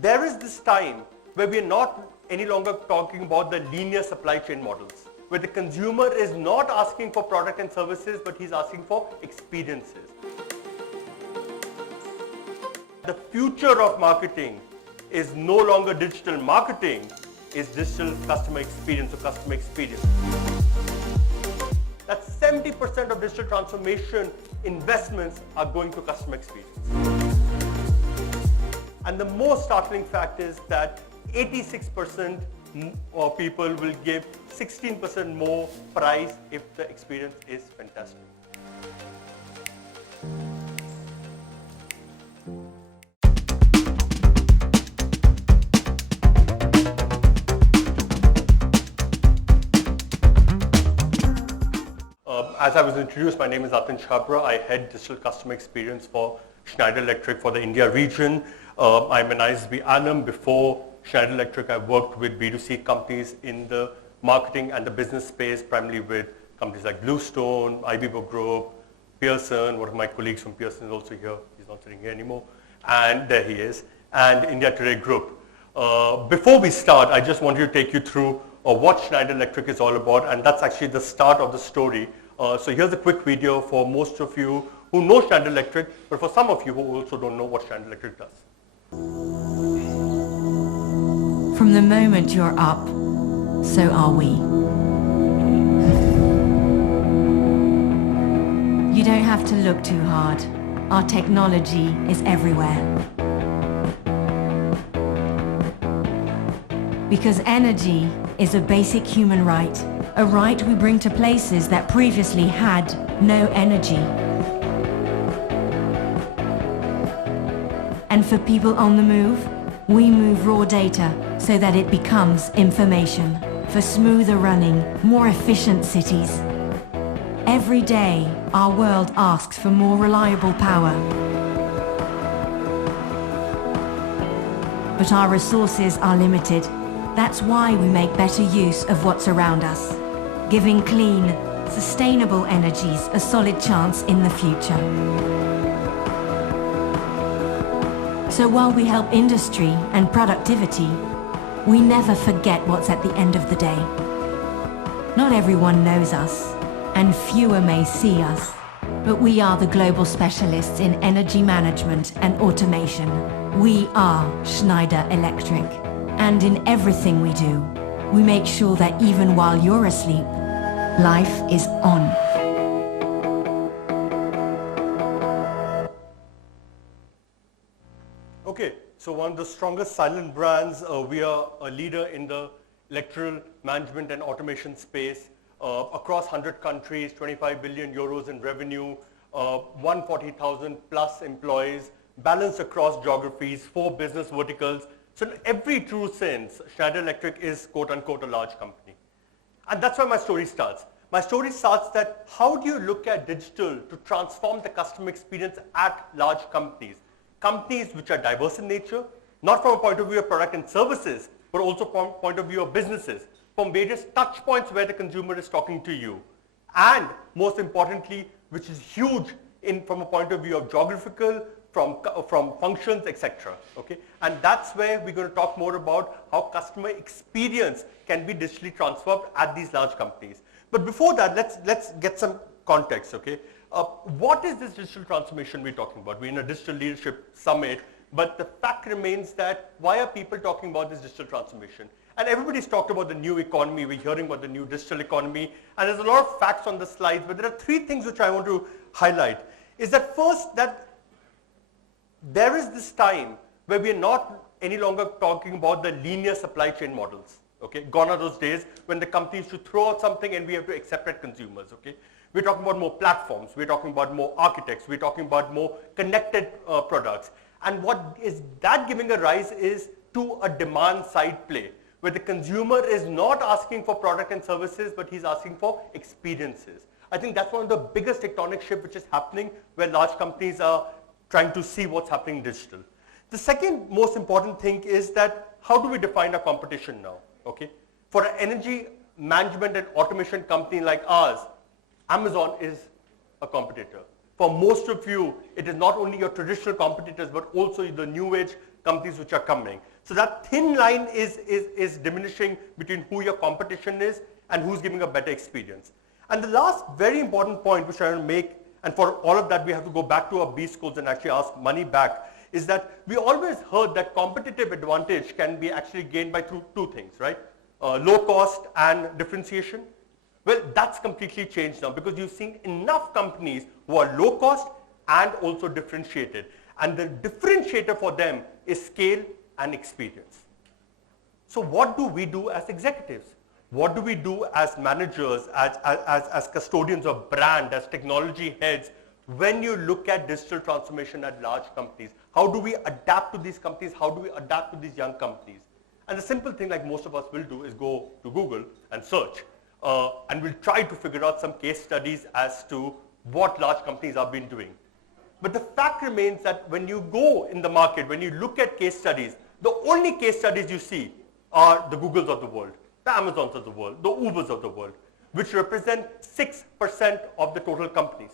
there is this time where we are not any longer talking about the linear supply chain models, where the consumer is not asking for product and services, but he's asking for experiences. The future of marketing is no longer digital marketing, it's digital customer experience or customer experience. That's 70% of digital transformation investments are going to customer experience. And the most startling fact is that 86% of people will give 16% more price if the experience is fantastic. As I was introduced, my name is Atin Chhabra. I head digital customer experience for Schneider Electric for the India region. I'm an ISB alum. Before Schneider Electric, I worked with B2C companies in the marketing and the business space, primarily with companies like Bluestone, IBM Group, Pearson. One of my colleagues from Pearson is also here. He's not sitting here anymore. And there he is. And India Today Group. Before we start, I just wanted to take you through what Schneider Electric is all about, and that's actually the start of the story. So here's a quick video for most of you who know Schneider Electric, but for some of you who also don't know what Schneider Electric does. From the moment you're up, so are we. You don't have to look too hard. Our technology is everywhere. Because energy is a basic human right, a right we bring to places that previously had no energy. And for people on the move, we move raw data so that it becomes information for smoother running, more efficient cities. Every day, our world asks for more reliable power. But our resources are limited. That's why we make better use of what's around us, giving clean, sustainable energies a solid chance in the future. So while we help industry and productivity, we never forget what's at the end of the day. Not everyone knows us, and fewer may see us, but we are the global specialists in energy management and automation. We are Schneider Electric. And in everything we do, we make sure that even while you're asleep, life is on. Okay, so one of the strongest silent brands, we are a leader in the electrical management and automation space across 100 countries, 25 billion euros in revenue, 140,000 plus employees, balanced across geographies, 4 business verticals. So in every true sense, Schneider Electric is quote-unquote a large company. And that's where my story starts. My story starts that how do you look at digital to transform the customer experience at large companies? Companies which are diverse in nature, not from a point of view of product and services, but also from a point of view of businesses, from various touch points where the consumer is talking to you. And most importantly, which is huge from a point of view of geographical, from functions, etc. Okay, and that's where we're going to talk more about how customer experience can be digitally transformed at these large companies. But before that, let's get some context. Okay, what is this digital transformation we're talking about? We're in a digital leadership summit, but the fact remains that why are people talking about this digital transformation? And everybody's talked about the new economy. We're hearing about the new digital economy, and there's a lot of facts on the slides. But there are 3 things which I want to highlight. Is that first that there is this time where we are not any longer talking about the linear supply chain models. Okay, gone are those days when the companies should throw out something and we have to accept it consumers. Okay, we're talking about more platforms. We're talking about more architects. We're talking about more connected products. And what is that giving a rise is to a demand side play, where the consumer is not asking for product and services, but he's asking for experiences. I think that's one of the biggest tectonic shift which is happening, where large companies are trying to see what's happening digital. The second most important thing is that how do we define our competition now? Okay, for an energy management and automation company like ours, Amazon is a competitor. For most of you, it is not only your traditional competitors, but also the new age companies which are coming. So that thin line is diminishing between who your competition is and who's giving a better experience. And the last very important point which I want to make, and for all of that we have to go back to our B schools and actually ask money back, is that we always heard that competitive advantage can be actually gained by two things, right? Low cost and differentiation. Well, that's completely changed now because you've seen enough companies who are low cost and also differentiated. And the differentiator for them is scale and experience. So what do we do as executives? What do we do as managers, as custodians of brand, as technology heads, when you look at digital transformation at large companies? How do we adapt to these companies? How do we adapt to these young companies? And the simple thing like most of us will do is go to Google and search. And we'll try to figure out some case studies as to what large companies have been doing. But the fact remains that when you go in the market, when you look at case studies, the only case studies you see are the Googles of the world, the Amazons of the world, the Ubers of the world, which represent 6% of the total companies.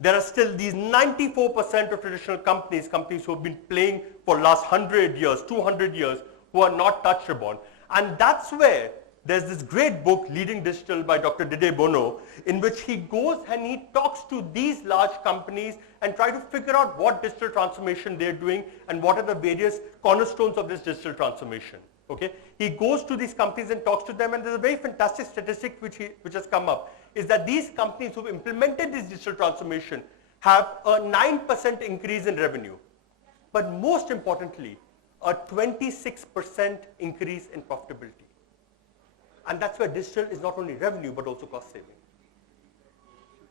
There are still these 94% of traditional companies who have been playing for last 100 years, 200 years, who are not touched upon. And that's where there's this great book, Leading Digital by Dr. Didier Bono, in which he goes and he talks to these large companies and try to figure out what digital transformation they're doing and what are the various cornerstones of this digital transformation. Okay? He goes to these companies and talks to them, and there's a very fantastic statistic which has come up, is that these companies who've implemented this digital transformation have a 9% increase in revenue. But most importantly, a 26% increase in profitability. And that's where digital is not only revenue, but also cost saving.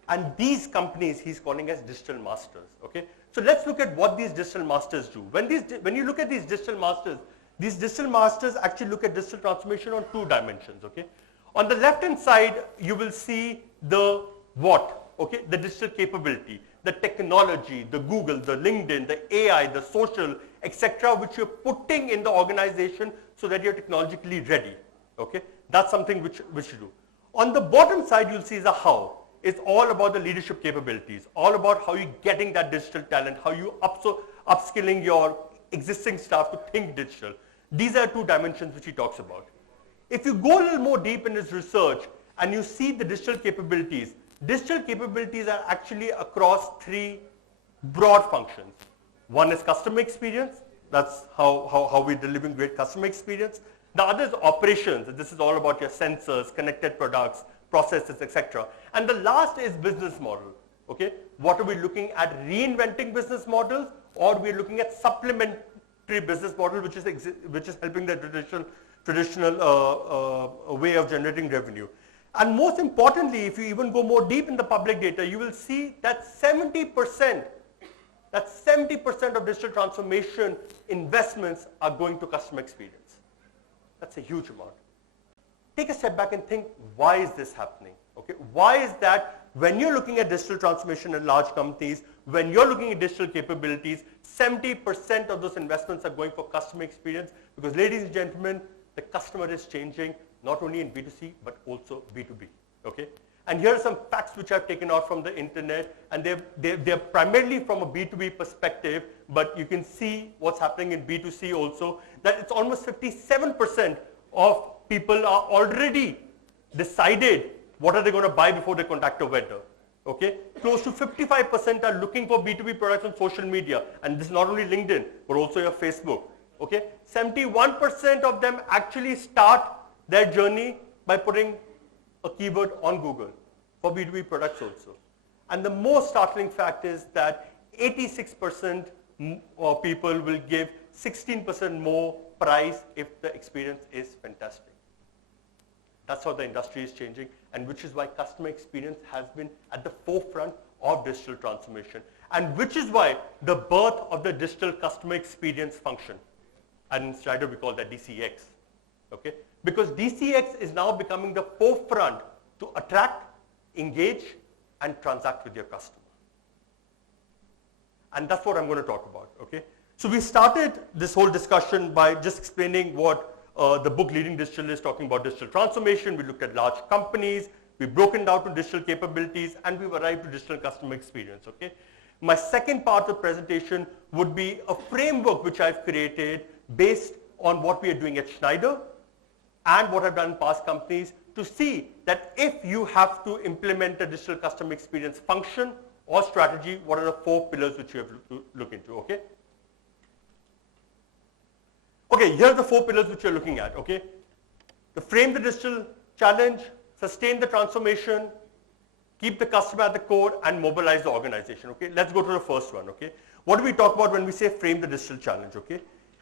And these companies he's calling as digital masters. Okay? So let's look at what these digital masters do. When you look at these digital masters actually look at digital transformation on two dimensions. Okay? On the left-hand side, you will see the what, okay? The digital capability, the technology, the Google, the LinkedIn, the AI, the social, etc., which you're putting in the organization so that you're technologically ready. Okay? That's something which you do. On the bottom side, you'll see the how. It's all about the leadership capabilities, all about how you're getting that digital talent, how you upskilling your existing staff to think digital. These are two dimensions which he talks about. If you go a little more deep in his research and you see the digital capabilities are actually across three broad functions. One is customer experience. That's how we're delivering great customer experience. The other is operations. This is all about your sensors, connected products, processes, etc. And the last is business model. Okay? What are we looking at? Reinventing business models, or we're looking at supplementary business model, which is helping the traditional way of generating revenue. And most importantly, if you even go more deep in the public data, you will see that 70% of digital transformation investments are going to customer experience. That's a huge amount. Take a step back and think, why is this happening? Okay? Why is that when you're looking at digital transformation in large companies, when you're looking at digital capabilities, 70% of those investments are going for customer experience? Because ladies and gentlemen, the customer is changing not only in B2C, but also B2B. Okay? And here are some facts which I've taken out from the internet, and they're primarily from a B2B perspective, but you can see what's happening in B2C also, that it's almost 57% of people are already decided what are they going to buy before they contact a vendor. Okay? Close to 55% are looking for B2B products on social media, and this is not only LinkedIn, but also your Facebook. Okay? 71% of them actually start their journey by putting a keyword on Google for B2B products also. And the most startling fact is that 86% of people will give 16% more price if the experience is fantastic. That's how the industry is changing, and which is why customer experience has been at the forefront of digital transformation, and which is why the birth of the digital customer experience function, and in Schneider we call that DCX. Okay? Because DCX is now becoming the forefront to attract, engage, and transact with your customer. And that's what I'm going to talk about. Okay? So we started this whole discussion by just explaining what the book Leading Digital is talking about digital transformation. We looked at large companies, we've broken down to digital capabilities, and we've arrived to digital customer experience. Okay? My second part of the presentation would be a framework which I've created based on what we are doing at Schneider and what I've done in past companies to see that if you have to implement a digital customer experience function or strategy, what are the 4 pillars which you have to look into, okay? Okay, here are the 4 pillars which you're looking at, okay? To frame the digital challenge, sustain the transformation, keep the customer at the core, and mobilize the organization, okay? Let's go to the first one, okay? What do we talk about when we say frame the digital challenge, okay?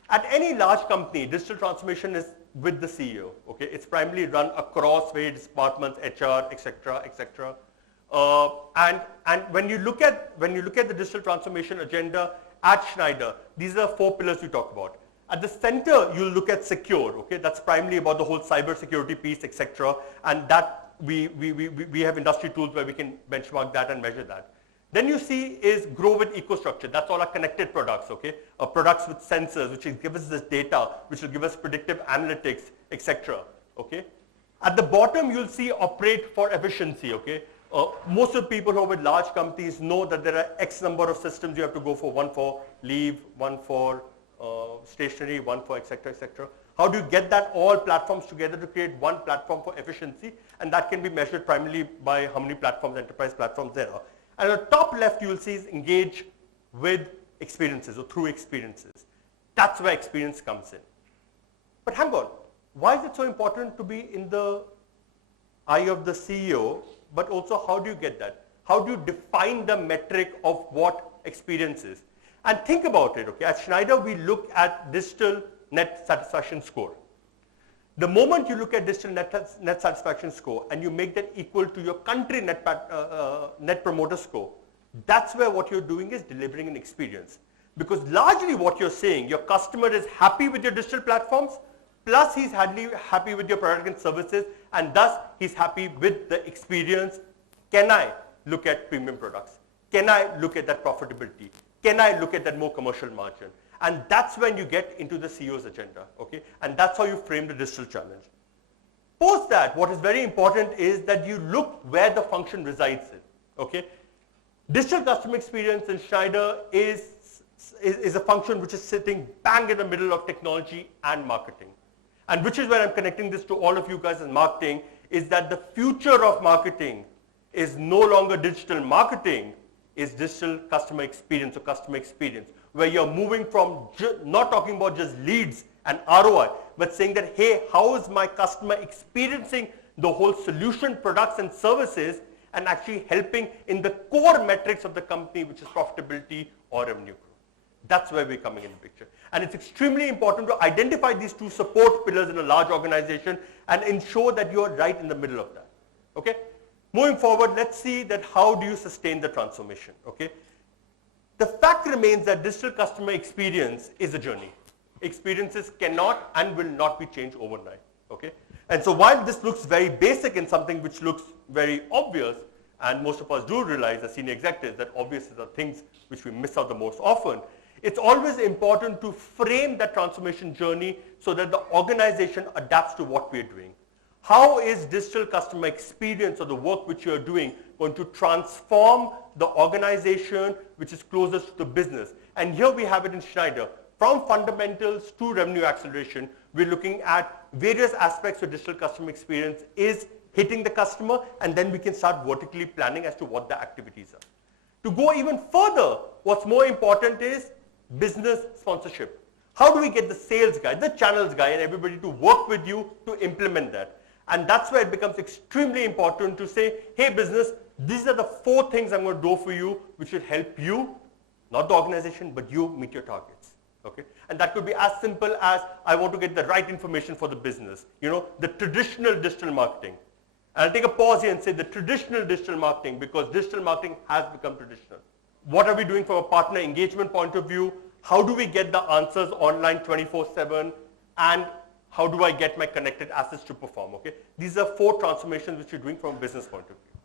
At any large company, digital transformation is with the CEO, okay? It's primarily run across various departments, HR, etc., etc. And when you look at the digital transformation agenda at Schneider, these are 4 pillars we talk about. At the center, you'll look at secure, okay? That's primarily about the whole cyber security piece, etc. And that we have industry tools where we can benchmark that and measure that. Then you see is grow with EcoStructure. That's all our connected products, okay? Products with sensors, which will give us this data, which will give us predictive analytics, etc. Okay? At the bottom, you'll see operate for efficiency, okay? Most of the people who are with large companies know that there are X number of systems you have to go for, one for leave, one for stationery, one for etc., etc. How do you get that all platforms together to create one platform for efficiency? And that can be measured primarily by how many platforms, enterprise platforms there are. And at the top left, you will see is engage with experiences or through experiences. That's where experience comes in. But hang on, why is it so important to be in the eye of the CEO, but also how do you get that? How do you define the metric of what experience is? And think about it, okay? At Schneider, we look at digital net satisfaction score. The moment you look at digital net satisfaction score and you make that equal to your country net promoter score, that's where what you're doing is delivering an experience. Because largely what you're saying, your customer is happy with your digital platforms, plus he's happy with your product and services, and thus he's happy with the experience. Can I look at premium products? Can I look at that profitability? Can I look at that more commercial margin? And that's when you get into the CEO's agenda, okay? And that's how you frame the digital challenge. Post that, what is very important is that you look where the function resides in, okay? Digital customer experience in Schneider is a function which is sitting bang in the middle of technology and marketing. And which is where I'm connecting this to all of you guys in marketing, is that the future of marketing is no longer digital marketing, is digital customer experience or customer experience, where you're moving from not talking about just leads and ROI, but saying that, hey, how is my customer experiencing the whole solution, products and services, and actually helping in the core metrics of the company, which is profitability or revenue growth. That's where we're coming in the picture. And it's extremely important to identify these 2 support pillars in a large organization and ensure that you're right in the middle of that, okay? Moving forward, let's see that how do you sustain the transformation, okay? The fact remains that digital customer experience is a journey. Experiences cannot and will not be changed overnight, okay? And so while this looks very basic and something which looks very obvious, and most of us do realize as senior executives that obvious are things which we miss out the most often, it's always important to frame that transformation journey so that the organization adapts to what we're doing. How is digital customer experience or the work which you're doing going to transform the organization which is closest to the business? And here we have it in Schneider. From fundamentals to revenue acceleration, we're looking at various aspects of digital customer experience is hitting the customer, and then we can start vertically planning as to what the activities are. To go even further, what's more important is business sponsorship. How do we get the sales guy, the channels guy, and everybody to work with you to implement that? And that's where it becomes extremely important to say, hey business, these are the 4 things I'm going to do for you which will help you, not the organization, but you meet your targets. Okay? And that could be as simple as I want to get the right information for the business. You know, the traditional digital marketing. And I'll take a pause here and say the traditional digital marketing, because digital marketing has become traditional. What are we doing from a partner engagement point of view? How do we get the answers online 24/7? And how do I get my connected assets to perform? Okay? These are 4 transformations which we're doing from a business point of view.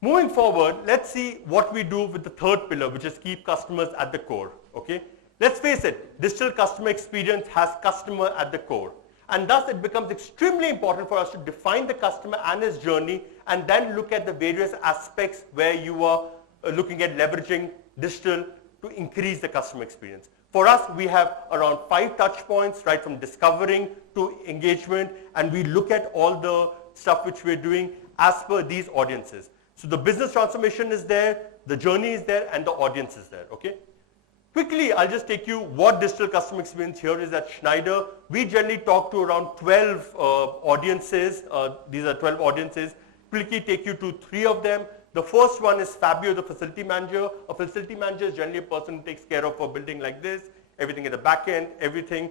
Moving forward, let's see what we do with the 3rd pillar, which is keep customers at the core. Okay? Let's face it, digital customer experience has customer at the core. And thus it becomes extremely important for us to define the customer and his journey, and then look at the various aspects where you are looking at leveraging digital to increase the customer experience. For us, we have around 5 touch points, right from discovering to engagement, and we look at all the stuff which we're doing as per these audiences. So the business transformation is there, the journey is there, and the audience is there, okay? Quickly, I'll just take you what digital customer experience here is at Schneider. We generally talk to around 12 audiences. These are 12 audiences. Quickly take you to 3 of them. The first one is Fabio, the facility manager. A facility manager is generally a person who takes care of a building like this, everything at the back end, everything.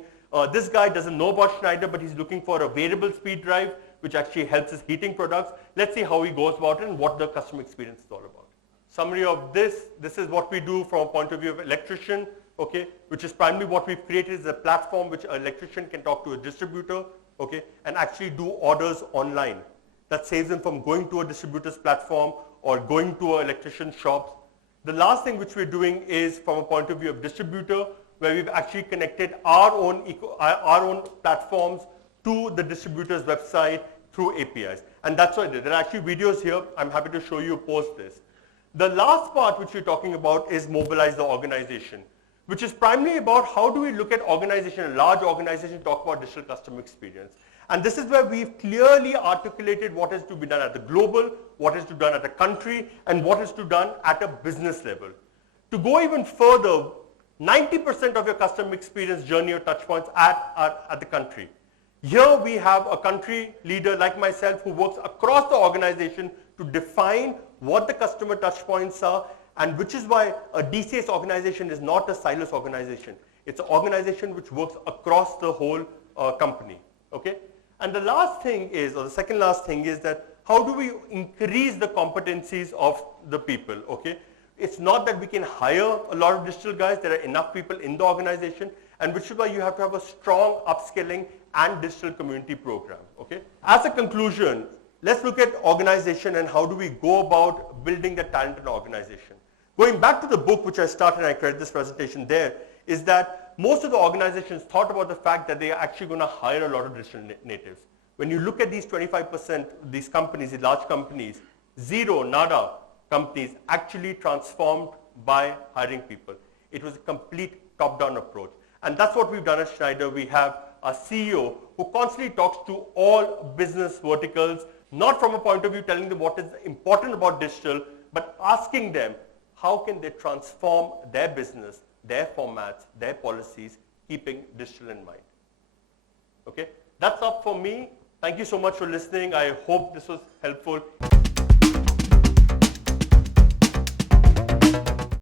This guy doesn't know about Schneider, but he's looking for a variable speed drive, which actually helps his heating products. Let's see how he goes about it and what the customer experience is all about. Summary of this is what we do from a point of view of electrician, okay, which is primarily what we've created is a platform which an electrician can talk to a distributor, okay, and actually do orders online. That saves them from going to a distributor's platform or going to an electrician shop. The last thing which we're doing is from a point of view of distributor, where we've actually connected our own platforms to the distributor's website through APIs. And that's what I did. There are actually videos here. I'm happy to show you post this. The last part which we're talking about is mobilize the organization, which is primarily about how do we look at organization, a large organization, talk about digital customer experience. And this is where we've clearly articulated what is to be done at the global, what is to be done at a country, and what is to be done at a business level. To go even further, 90% of your customer experience journey or touch points at the country. Here we have a country leader like myself who works across the organization to define what the customer touch points are, and which is why a DCS organization is not a silos organization. It's an organization which works across the whole company, okay? And the last thing is, or the second last thing is that how do we increase the competencies of the people, okay? It's not that we can hire a lot of digital guys. There are enough people in the organization, and which is why you have to have a strong upskilling and digital community program, okay? As a conclusion, let's look at organization and how do we go about building the talent in an organization. Going back to the book which I started and I created this presentation there, is that most of the organizations thought about the fact that they are actually going to hire a lot of digital natives. When you look at these 25%, these companies, these large companies, zero, nada companies actually transformed by hiring people. It was a complete top-down approach. And that's what we've done at Schneider. We have a CEO who constantly talks to all business verticals, not from a point of view telling them what is important about digital, but asking them how can they transform their business, their formats, their policies, keeping digital in mind. Okay, that's all for me. Thank you so much for listening. I hope this was helpful.